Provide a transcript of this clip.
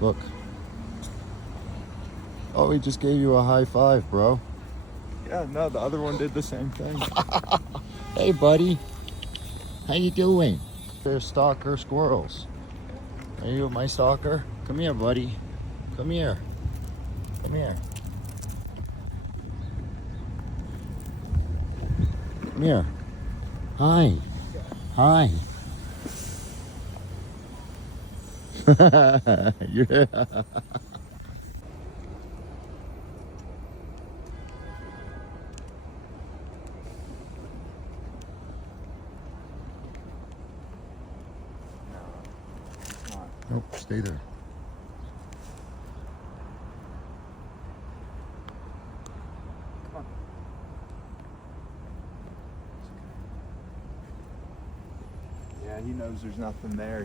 Look. Oh, he just gave you a high five, bro. Yeah, no, the other one did the same thing. Hey, buddy. How you doing? They're stalker squirrels. Are you my stalker? Come here, buddy. Come here. Come here. Come here. Hi. Hi. Yeah. Nope, stay there. Come on. Yeah, he knows there's nothing there.